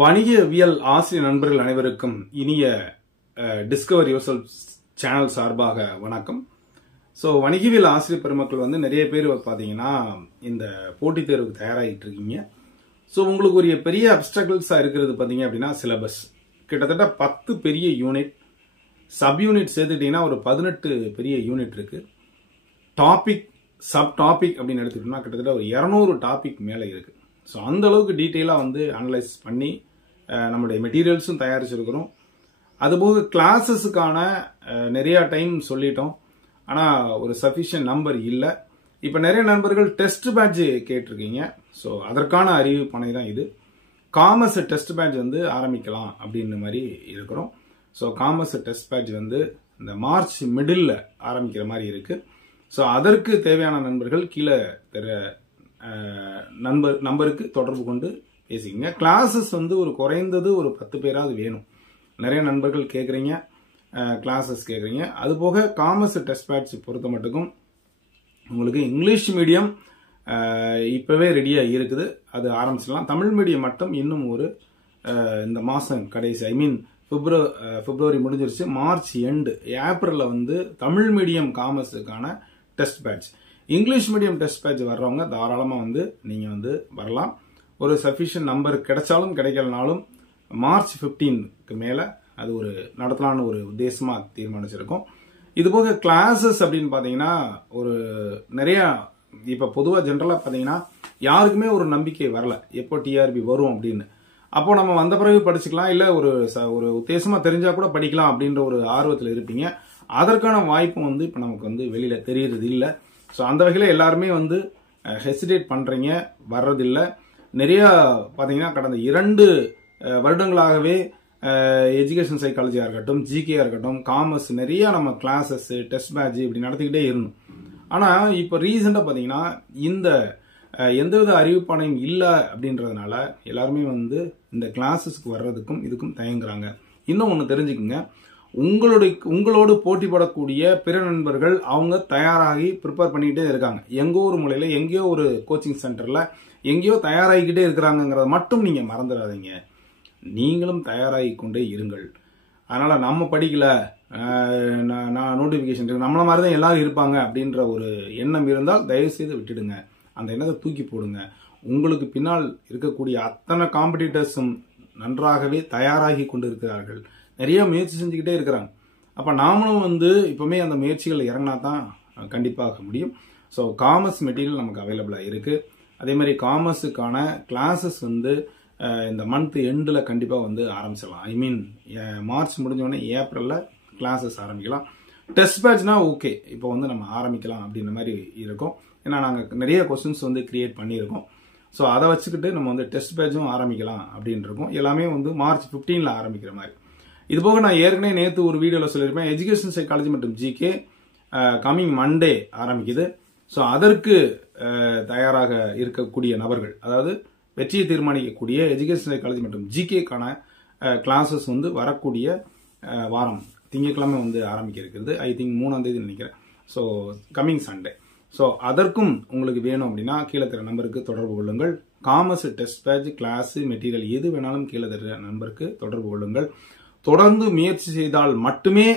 வணிகவியல் ஆசிரியர் நண்பர்கள் அனைவருக்கும் இனிய டிஸ்கவர் யுவர்செல்ஃப் சேனல் சார்பாக வணக்கம். ஸோ வணிகவியல் ஆசிரியர் பெருமக்கள் நிறைய பேர் பார்த்தீங்கன்னா இந்த போட்டித் தேர்வுக்கு தயாராகிட்டு இருக்கீங்க. ஸோ உங்களுக்கு ஒரு பெரிய அப்டக்கிள்ஸாக இருக்கிறது பார்த்தீங்க அப்படின்னா சிலபஸ். கிட்டத்தட்ட 10 பெரிய யூனிட், சப் யூனிட் சேர்த்துக்கிட்டீங்கன்னா ஒரு 18 பெரிய யூனிட் இருக்கு. டாபிக் சப் டாபிக் அப்படின்னு எடுத்துக்கிட்டோம்னா கிட்டத்தட்ட ஒரு 200 டாபிக் மேலே இருக்கு. ஸோ அந்த அளவுக்கு டீட்டெயிலாக அனலைஸ் பண்ணி நம்மளுடைய மெட்டீரியல்ஸும் தயாரிச்சிருக்கிறோம். அதுபோக கிளாஸஸுக்கான நிறைய டைம் சொல்லிட்டோம், ஆனால் ஒரு சஃபிஷியன்ட் நம்பர் இல்லை. இப்போ நிறைய நண்பர்கள் டெஸ்ட் பேட்ச் கேட்டிருக்கீங்க. ஸோ அதற்கான அறிவிப்பனை தான் இது. காமர்ஸ் டெஸ்ட் பேட்ச் ஆரம்பிக்கலாம் அப்படின்னு மாதிரி இருக்கிறோம். ஸோ காமர்ஸ் டெஸ்ட் பேட்ச் இந்த மார்ச் மிடில் ஆரம்பிக்கிற மாதிரி இருக்கு. ஸோ அதற்கு தேவையான நண்பர்கள் கீழே நம்பருக்கு தொடர்பு கொண்டு பேசிக்கங்க. கிளாஸஸ் ஒரு குறைந்தது ஒரு 10 பேராவது வேணும். நிறைய நண்பர்கள் கேட்குறீங்க, கிளாஸஸ் கேட்குறீங்க. அதுபோக காமர்ஸ் டெஸ்ட் பேட்ச் பொறுத்த மட்டுக்கும் உங்களுக்கு இங்கிலீஷ் மீடியம் இப்போவே ரெடியாக இருக்குது, அது ஆரம்பிச்சிடலாம். தமிழ் மீடியம் மட்டும் இன்னும் ஒரு இந்த மாதம் கடைசி பிப்ரவரி முடிஞ்சிருச்சு. மார்ச் எண்டு ஏப்ரலில் தமிழ் மீடியம் காமர்ஸுக்கான test batch. English medium test batch வர்றவங்க தாராளமாக நீங்கள் வரலாம். ஒரு சஃபிஷியன்ட் நம்பர் கிடைச்சாலும் கிடைக்கலனாலும் மார்ச் 15க்கு மேலே அது ஒரு நடத்தலான்னு ஒரு உத்தேசமாக தீர்மானிச்சிருக்கோம். இதுபோக கிளாஸஸ் அப்படின்னு பார்த்தீங்கன்னா ஒரு நிறையா இப்போ பொதுவாக ஜென்ரலாக பார்த்தீங்கன்னா யாருக்குமே ஒரு நம்பிக்கை வரல எப்போ டிஆர்பி வரும் அப்படின்னு. அப்போ நம்ம வந்த பிறகு படிச்சுக்கலாம், இல்லை ஒரு உத்தேசமாக தெரிஞ்சால் கூட படிக்கலாம் அப்படின்ற ஒரு ஆர்வத்தில் இருப்பீங்க. அதற்கான வாய்ப்பும் இப்போ நமக்கு வெளியில தெரியறது இல்லை. ஸோ அந்த வகையில் எல்லாருமே ஹெசிடேட் பண்றீங்க, வர்றதில்லை. நிறைய பார்த்தீங்கன்னா கடந்த 2 வருடங்களாகவே எஜுகேஷன் சைக்காலஜியா இருக்கட்டும், ஜிகேயா இருக்கட்டும், காமர்ஸ் நிறைய நம்ம கிளாஸஸ் டெஸ்ட் பேட்ச் இப்படி நடத்திக்கிட்டே இருந்தோம். ஆனால் இப்போ ரீசெண்டாக பார்த்தீங்கன்னா இந்த எந்தவித அறிவிப்பானையும் இல்லை அப்படின்றதுனால எல்லாருமே இந்த கிளாஸஸ்க்கு வர்றதுக்கும் இதுக்கும் தயங்குறாங்க. இன்னும் ஒன்று தெரிஞ்சுக்குங்க, உங்களோடு போட்டி போடக்கூடிய பிற நண்பர்கள் அவங்க தயாராகி ப்ரிப்பேர் பண்ணிக்கிட்டே இருக்காங்க. எங்கோ ஒரு மூலையில எங்கேயோ ஒரு கோச்சிங் சென்டர்ல எங்கேயோ தயாராகிக்கிட்டே இருக்கிறாங்கிறத மட்டும் நீங்க மறந்துடாதீங்க. நீங்களும் தயாராகி கொண்டே இருங்கள். அதனால நம்ம படிக்கல, நான் நோட்டிபிகேஷன் இருக்கு, நம்மள மாதிரி தான் எல்லாரும் இருப்பாங்க அப்படின்ற ஒரு எண்ணம் இருந்தால் தயவு செய்து விட்டுடுங்க. அந்த எண்ணத்தை தூக்கி போடுங்க. உங்களுக்கு பின்னால் இருக்கக்கூடிய அத்தனை காம்படிட்டர்ஸும் நன்றாகவே தயாராகி கொண்டு இருக்கிறார்கள், நிறைய முயற்சி செஞ்சுக்கிட்டே இருக்கிறாங்க. அப்ப நாமளும் இப்பவுமே அந்த முயற்சிகள் இறங்கினா தான் கண்டிப்பாக முடியும். ஸோ காமர்ஸ் மெட்டீரியல் நமக்கு அவைலபிளா இருக்கு. அதே மாதிரி காமர்ஸுக்கான கிளாஸஸ் இந்த மந்த் எண்டில் கண்டிப்பாக ஆரம்பிச்சிடலாம். ஐ மீன் மார்ச் முடிஞ்சோடனே ஏப்ரல்ல கிளாஸஸ் ஆரம்பிக்கலாம். டெஸ்ட் பேட்ச்னா ஓகே, இப்போ நம்ம ஆரம்பிக்கலாம் அப்படின்ற மாதிரி இருக்கும். ஏன்னா நாங்கள் நிறைய கொஸ்டின்ஸ் கிரியேட் பண்ணியிருக்கோம். ஸோ அதை வச்சுக்கிட்டு நம்ம டெஸ்ட் பேட்சும் ஆரம்பிக்கலாம் அப்படின்னு இருக்கோம். எல்லாமே மார்ச் 15ல ஆரம்பிக்கிற மாதிரி. இதுபோக நான் ஏற்கனவே நேற்று ஒரு வீடியோவில் சொல்லியிருப்பேன், எஜுகேஷன் சைக்காலஜி மற்றும் ஜிகே கம்மிங் மண்டே ஆரம்பிக்குது. ஸோ அதற்கு தயாராக இருக்கக்கூடிய நபர்கள், அதாவது வெற்றியை தீர்மானிக்கக்கூடிய எஜுகேஷன் சைக்காலஜி மற்றும் ஜிகேக்கான கிளாஸஸ் வரக்கூடிய வாரம் திங்கட்கிழமை ஆரம்பிக்க இருக்கிறது. ஐ திங்க் 3ஆம் தேதி நினைக்கிறேன். So coming Sunday. ஸோ அதற்கும் உங்களுக்கு வேணும் அப்படின்னா கீழே தர நம்பருக்கு தொடர்பு கொள்ளுங்கள். Commerce test batch, class, material எது வேணாலும் கீழே தர நம்பருக்கு தொடர்பு கொள்ளுங்கள். தொடர்ந்து முயற்சி செய்தால் மட்டுமே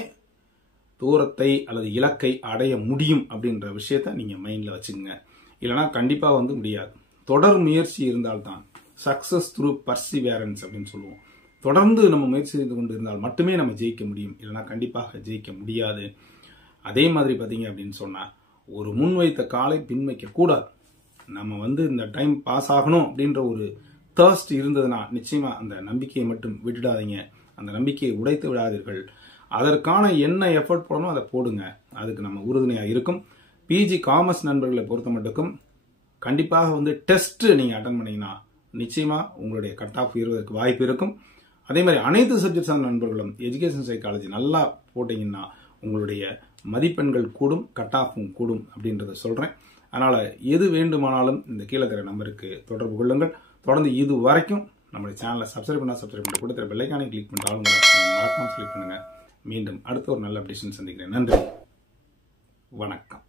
தூரத்தை அல்லது இலக்கை அடைய முடியும் அப்படின்ற விஷயத்த நீங்க மைண்ட்ல வச்சுக்கோங்க. இல்லைனா கண்டிப்பா முடியாது. தொடர் முயற்சி இருந்தால்தான் சக்சஸ் த்ரூ பர்சிவேரன்ஸ் அப்படின்னு சொல்லுவோம். தொடர்ந்து நம்ம முயற்சி செய்து கொண்டு இருந்தால் மட்டுமே நம்ம ஜெயிக்க முடியும், இல்லைனா கண்டிப்பாக ஜெயிக்க முடியாது. அதே மாதிரி பார்த்தீங்க அப்படின்னு சொன்னா ஒரு முன் வைத்த காலை பின் வைக்க கூடாது. நம்ம இந்த டைம் பாஸ் ஆகணும் அப்படின்ற ஒரு தர்ஸ்ட் இருந்ததுன்னா நிச்சயமா அந்த நம்பிக்கையை மட்டும் விட்டுடாதீங்க. அந்த நம்பிக்கையை உடைத்து விடாதீர்கள். அதற்கான என்ன எஃபர்ட் போடணும் அதை போடுங்க. அதுக்கு நம்ம உறுதுணையாக இருக்கும். பிஜி காமர்ஸ் நண்பர்களை பொறுத்த மட்டுக்கும் கண்டிப்பாக டெஸ்ட் நீங்க அட்டன் பண்ணீங்கன்னா நிச்சயமா உங்களுடைய கட் ஆஃப் உயர்வதற்கு வாய்ப்பு இருக்கும். அதே மாதிரி அனைத்து சப்ஜெக்ட்ஸ் நண்பர்களும் எஜுகேஷன் சைக்காலஜி நல்லா போட்டீங்கன்னா உங்களுடைய மதிப்பெண்கள் கூடும், கட் ஆஃபும் கூடும் அப்படின்றத சொல்றேன். அதனால எது வேண்டுமானாலும் இந்த கீழே தர நம்பருக்கு தொடர்பு கொள்ளுங்கள். தொடர்ந்து இது வரைக்கும் நம்மளுடைய சேனலை சப்ஸ்கிரைப் பண்ணி கொடுத்துற பெல் ஐகானை கிளிக் பண்ணிட்டு மறக்காம கிளிக் பண்ணுங்க. மீண்டும் அடுத்த ஒரு நல்ல அப்டேஷன் சந்திக்கிறேன். நன்றி, வணக்கம்.